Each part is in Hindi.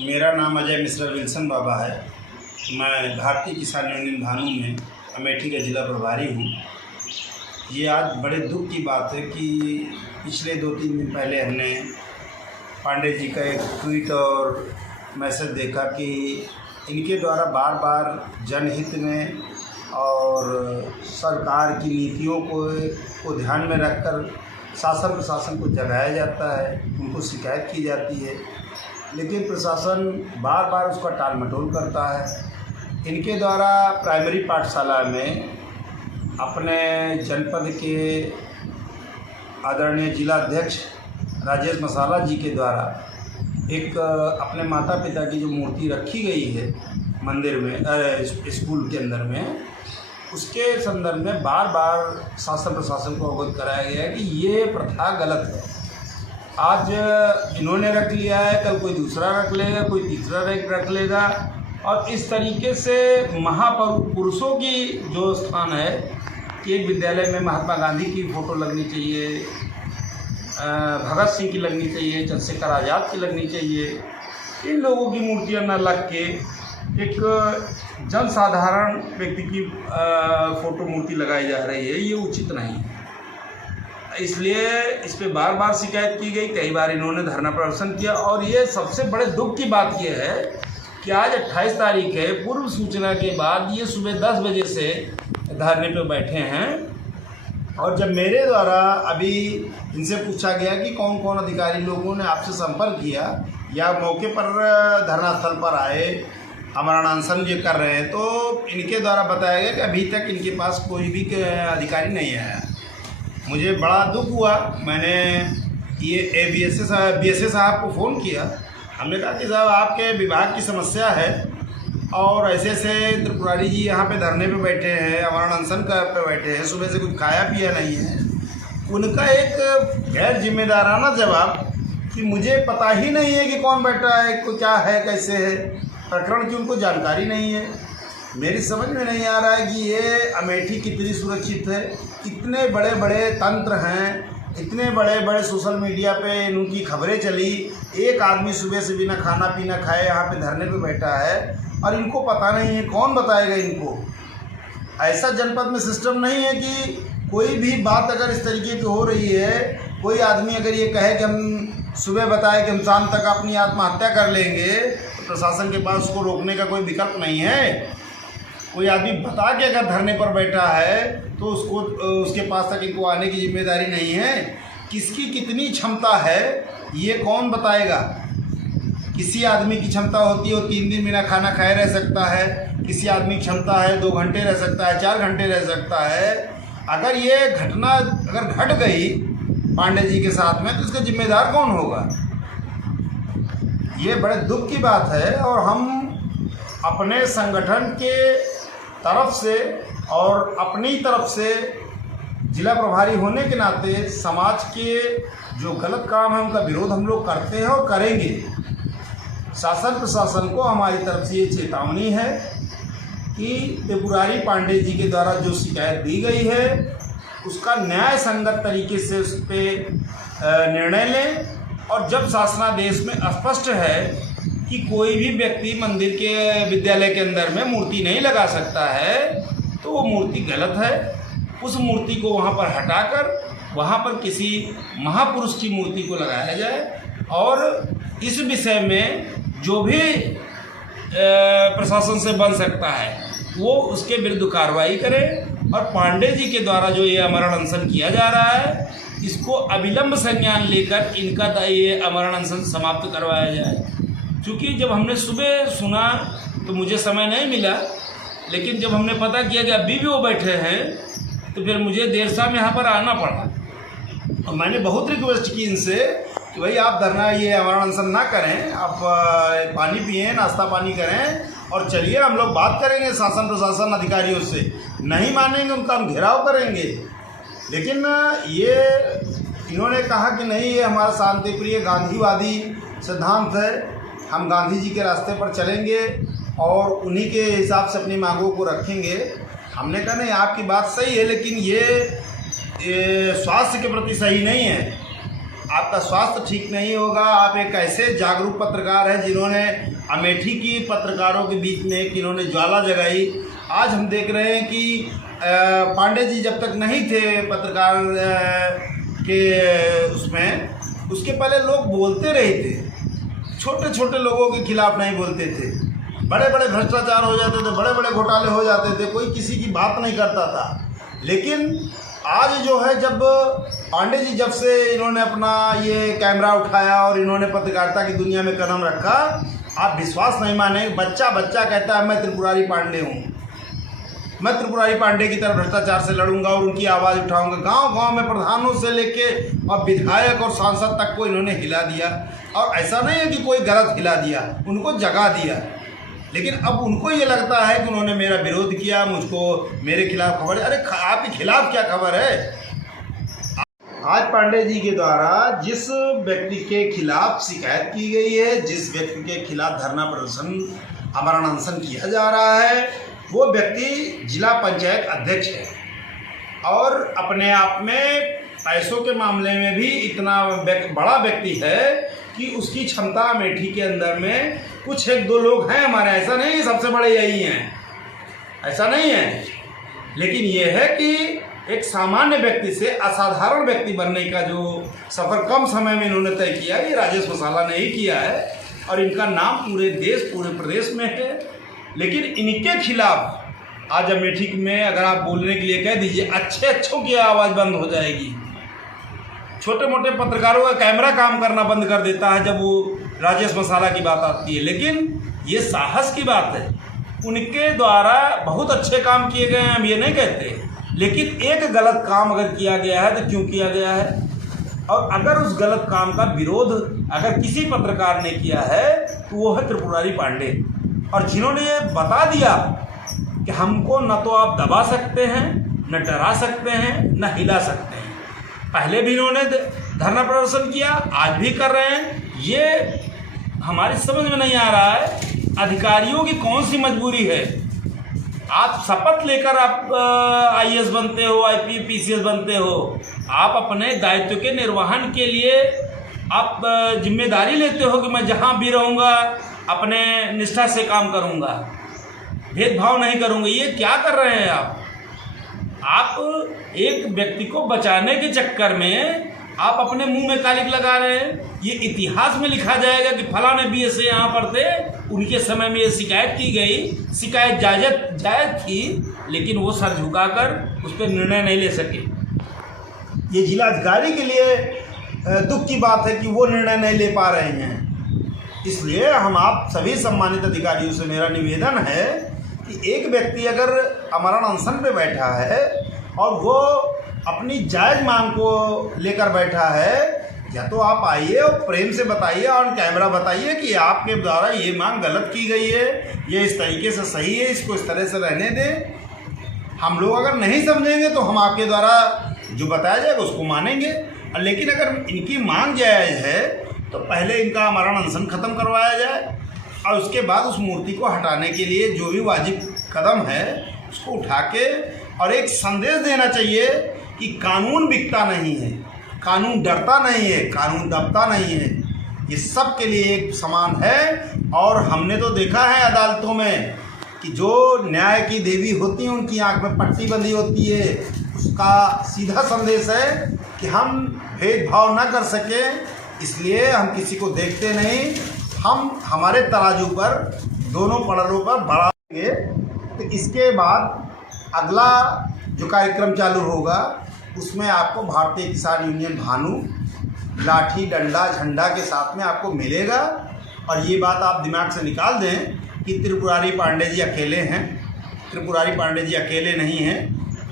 मेरा नाम अजय मिश्रा विल्सन बाबा है। मैं भारतीय किसान यूनियन भानू में अमेठी का ज़िला प्रभारी हूँ। ये आज बड़े दुख की बात है कि पिछले 2-3 दिन पहले हमने पांडे जी का एक ट्वीट और मैसेज देखा कि इनके द्वारा बार बार जनहित में और सरकार की नीतियों को ध्यान में रखकर शासन प्रशासन को जगाया जाता है, उनको शिकायत की जाती है, लेकिन प्रशासन बार बार उसका टाल मटोल करता है। इनके द्वारा प्राइमरी पाठशाला में अपने जनपद के आदरणीय जिला अध्यक्ष राजेश मसाला जी के द्वारा एक अपने माता पिता की जो मूर्ति रखी गई है मंदिर में स्कूल के अंदर में, उसके संदर्भ में बार बार शासन प्रशासन को अवगत कराया गया है कि ये प्रथा गलत है। आज इन्होंने रख लिया है, कल कोई दूसरा रख लेगा, कोई तीसरा रख लेगा, और इस तरीके से महापुरुषों की जो स्थान है कि एक विद्यालय में महात्मा गांधी की फ़ोटो लगनी चाहिए, भगत सिंह की लगनी चाहिए, चंद्रशेखर आज़ाद की लगनी चाहिए, इन लोगों की मूर्तियां न लग के एक जन साधारण व्यक्ति की फ़ोटो मूर्ति लगाई जा रही है, ये उचित नहीं है। इसलिए इस पे बार बार शिकायत की गई, कई बार इन्होंने धरना प्रदर्शन किया, और ये सबसे बड़े दुख की बात ये है कि आज 28 तारीख है, पूर्व सूचना के बाद ये सुबह 10 बजे से धरने पे बैठे हैं। और जब मेरे द्वारा अभी इनसे पूछा गया कि कौन कौन अधिकारी लोगों ने आपसे संपर्क किया या मौके पर धरना स्थल पर आए, अमरण अनशन ये कर रहे हैं, तो इनके द्वारा बताया गया कि अभी तक इनके पास कोई भी अधिकारी नहीं आया। मुझे बड़ा दुख हुआ। मैंने ये BSA साहब को फ़ोन किया। हमने कहा कि साहब आपके विभाग की समस्या है और ऐसे त्रिपुरारी जी यहाँ पे धरने पे बैठे हैं, अमरण अनशन पे बैठे हैं, सुबह से कुछ खाया पिया नहीं है। उनका एक गैर जिम्मेदाराना जवाब कि मुझे पता ही नहीं है कि कौन बैठा है, को क्या है, कैसे है, प्रकरण की उनको जानकारी नहीं है। मेरी समझ में नहीं आ रहा है कि ये अमेठी कितनी सुरक्षित है। इतने बड़े बड़े तंत्र हैं, इतने बड़े बड़े सोशल मीडिया पे इनकी खबरें चली, एक आदमी सुबह से बिना खाना पीना खाए यहाँ पे धरने पे बैठा है और इनको पता नहीं है। कौन बताएगा इनको? ऐसा जनपद में सिस्टम नहीं है कि कोई भी बात अगर इस तरीके की हो रही है, कोई आदमी अगर ये कहे कि हम सुबह बताए कि हम शाम तक अपनी आत्महत्या कर लेंगे, तो प्रशासन के पास उसको रोकने का कोई विकल्प नहीं है। कोई आदमी बता के अगर धरने पर बैठा है तो उसके पास तक इनको आने की जिम्मेदारी नहीं है। किसकी कितनी क्षमता है ये कौन बताएगा? किसी आदमी की क्षमता होती है वो 3 दिन बिना खाना खाए रह सकता है, किसी आदमी की क्षमता है 2 घंटे रह सकता है, 4 घंटे रह सकता है। अगर ये घटना अगर घट गई पांडे जी के साथ में तो इसका जिम्मेदार कौन होगा? ये बड़े दुख की बात है। और हम अपने संगठन के तरफ से और अपनी तरफ से जिला प्रभारी होने के नाते समाज के जो गलत काम है उनका विरोध हम लोग करते हैं और करेंगे। शासन प्रशासन को हमारी तरफ से ये चेतावनी है कि त्रिपुरारी पांडे जी के द्वारा जो शिकायत दी गई है उसका न्याय संगत तरीके से उस पर निर्णय लें। और जब शासनादेश में स्पष्ट है कि कोई भी व्यक्ति मंदिर के विद्यालय के अंदर में मूर्ति नहीं लगा सकता है, तो वो मूर्ति गलत है। उस मूर्ति को वहाँ पर हटाकर वहाँ पर किसी महापुरुष की मूर्ति को लगाया जाए, और इस विषय में जो भी प्रशासन से बन सकता है वो उसके विरुद्ध कार्रवाई करे। और पांडे जी के द्वारा जो ये अमरण अनशन किया जा रहा है इसको अविलंब संज्ञान लेकर इनका ये अमरण अनशन समाप्त करवाया जाए। क्योंकि जब हमने सुबह सुना तो मुझे समय नहीं मिला, लेकिन जब हमने पता किया कि अभी भी वो बैठे हैं तो फिर मुझे देर शाम यहाँ पर आना पड़ा। और मैंने बहुत रिक्वेस्ट की इनसे कि भाई आप धरना ये अमरण अनशन ना करें, आप पानी पिएं, नाश्ता पानी करें और चलिए हम लोग बात करेंगे शासन प्रशासन अधिकारियों से। नहीं मानेंगे उनका हम घेराव करेंगे। लेकिन ये इन्होंने कहा कि नहीं, ये हमारा शांतिप्रिय गांधीवादी सिद्धांत है, हम गांधी जी के रास्ते पर चलेंगे और उन्हीं के हिसाब से अपनी मांगों को रखेंगे। हमने कहा नहीं, आपकी बात सही है, लेकिन ये स्वास्थ्य के प्रति सही नहीं है। आपका स्वास्थ्य ठीक नहीं होगा। आप एक ऐसे जागरूक पत्रकार हैं जिन्होंने अमेठी की पत्रकारों के बीच में एक इन्होंने ज्वाला जगाई। आज हम देख रहे हैं कि पांडे जी जब तक नहीं थे पत्रकार के उसमें, उसके पहले लोग बोलते रहे थे, छोटे छोटे लोगों के खिलाफ नहीं बोलते थे। बड़े बड़े भ्रष्टाचार हो जाते थे, बड़े बड़े घोटाले हो जाते थे, कोई किसी की बात नहीं करता था। लेकिन आज जो है, जब पांडे जी जब से इन्होंने अपना ये कैमरा उठाया और इन्होंने पत्रकारिता की दुनिया में कदम रखा, आप विश्वास नहीं माने, बच्चा बच्चा कहता है मैं त्रिपुरारी पांडे हूँ, मैं त्रिपुरारी पांडे की तरह भ्रष्टाचार से लड़ूंगा और उनकी आवाज़ उठाऊंगा। गांव गांव में प्रधानों से लेके और विधायक और सांसद तक को इन्होंने हिला दिया। और ऐसा नहीं है कि कोई गलत हिला दिया, उनको जगा दिया। लेकिन अब उनको ये लगता है कि उन्होंने मेरा विरोध किया, मुझको मेरे खिलाफ खबर है। अरे आपके खिलाफ क्या खबर है? आज पांडे जी के द्वारा जिस व्यक्ति के खिलाफ शिकायत की गई है, जिस व्यक्ति के खिलाफ धरना प्रदर्शन आमरण अनशन किया जा रहा है, वो व्यक्ति जिला पंचायत अध्यक्ष है और अपने आप में पैसों के मामले में भी इतना बड़ा व्यक्ति है कि उसकी क्षमता अमेठी के अंदर में कुछ एक दो लोग हैं हमारे, ऐसा नहीं सबसे बड़े यही हैं, ऐसा नहीं है। लेकिन ये है कि एक सामान्य व्यक्ति से असाधारण व्यक्ति बनने का जो सफ़र कम समय में इन्होंने तय किया, ये राजेश मसाला ने ही किया है और इनका नाम पूरे देश पूरे प्रदेश में है। लेकिन इनके खिलाफ आज अमेठी में अगर आप बोलने के लिए कह दीजिए, अच्छे अच्छों की आवाज़ बंद हो जाएगी। छोटे मोटे पत्रकारों का कैमरा काम करना बंद कर देता है जब वो राजेश मसाला की बात आती है। लेकिन ये साहस की बात है, उनके द्वारा बहुत अच्छे काम किए गए हैं, हम ये नहीं कहते। लेकिन एक गलत काम अगर किया गया है तो क्यों किया गया है, और अगर उस गलत काम का विरोध अगर किसी पत्रकार ने किया है तो वो है त्रिपुरारी पांडे। और जिन्होंने ये बता दिया कि हमको न तो आप दबा सकते हैं, न डरा सकते हैं, न हिला सकते हैं। पहले भी इन्होंने धरना प्रदर्शन किया, आज भी कर रहे हैं। ये हमारी समझ में नहीं आ रहा है अधिकारियों की कौन सी मजबूरी है। आप शपथ लेकर आप आईएएस बनते हो, आईपीएस पीसीएस बनते हो, आप अपने दायित्व के निर्वहन के लिए आप जिम्मेदारी लेते हो कि मैं जहाँ भी रहूँगा अपने निष्ठा से काम करूँगा, भेदभाव नहीं करूँगा। ये क्या कर रहे हैं आप एक व्यक्ति को बचाने के चक्कर में आप अपने मुंह में कालिक लगा रहे हैं। ये इतिहास में लिखा जाएगा कि फलाने बीएसए यहाँ पर थे, उनके समय में ये शिकायत की गई, शिकायत जायज़ थी, लेकिन वो सर झुकाकर उस पर निर्णय नहीं ले सके। ये जिलाधिकारी के लिए दुख की बात है कि वो निर्णय नहीं ले पा रहे हैं। इसलिए हम आप सभी सम्मानित अधिकारियों से मेरा निवेदन है कि एक व्यक्ति अगर आमरण अनशन पे बैठा है और वो अपनी जायज़ मांग को लेकर बैठा है, या तो आप आइए और प्रेम से बताइए और कैमरा बताइए कि आपके द्वारा ये मांग गलत की गई है, ये इस तरीके से सही है, इसको इस तरह से रहने दें। हम लोग अगर नहीं समझेंगे तो हम आपके द्वारा जो बताया जाएगा उसको मानेंगे। लेकिन अगर इनकी मांग जायज़ है तो पहले इनका आमरण अनशन ख़त्म करवाया जाए और उसके बाद उस मूर्ति को हटाने के लिए जो भी वाजिब कदम है उसको उठा के और एक संदेश देना चाहिए कि कानून बिकता नहीं है, कानून डरता नहीं है, कानून दबता नहीं है, ये सब के लिए एक समान है। और हमने तो देखा है अदालतों में कि जो न्याय की देवी होती हैं उनकी आंख में पट्टी बंधी होती है, उसका सीधा संदेश है कि हम भेदभाव न कर सकें, इसलिए हम किसी को देखते नहीं, हम हमारे तराजू पर दोनों पड़लों पर बढ़ाएंगे। तो इसके बाद अगला जो कार्यक्रम चालू होगा उसमें आपको भारतीय किसान यूनियन भानु लाठी डंडा झंडा के साथ में आपको मिलेगा। और ये बात आप दिमाग से निकाल दें कि त्रिपुरारी पांडे जी अकेले हैं, त्रिपुरारी पांडे जी अकेले नहीं हैं,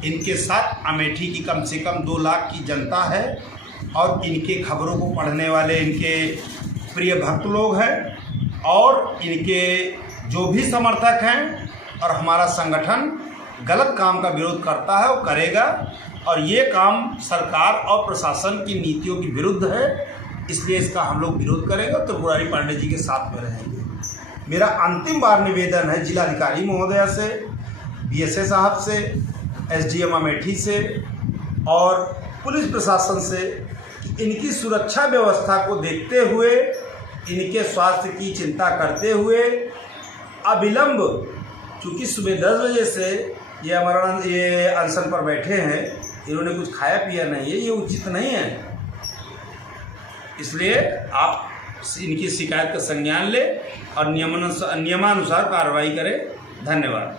इनके साथ अमेठी की कम से कम 2 लाख की जनता है और इनके खबरों को पढ़ने वाले इनके प्रिय भक्त लोग हैं और इनके जो भी समर्थक हैं। और हमारा संगठन गलत काम का विरोध करता है और करेगा, और ये काम सरकार और प्रशासन की नीतियों के विरुद्ध है, इसलिए इसका हम लोग विरोध करेंगे और त्रिपुरारी पांडे जी के साथ में रहेंगे। मेरा अंतिम बार निवेदन है जिलाधिकारी महोदया से, बीएसए साहब से, एसडीएम अमेठी से और पुलिस प्रशासन से कि इनकी सुरक्षा व्यवस्था को देखते हुए, इनके स्वास्थ्य की चिंता करते हुए अविलंब, चूँकि सुबह 10 बजे से ये अनशन पर बैठे हैं, इन्होंने कुछ खाया पिया नहीं है, ये उचित नहीं है। इसलिए आप इनकी शिकायत का संज्ञान लें और नियमानुसार कार्रवाई करें। धन्यवाद।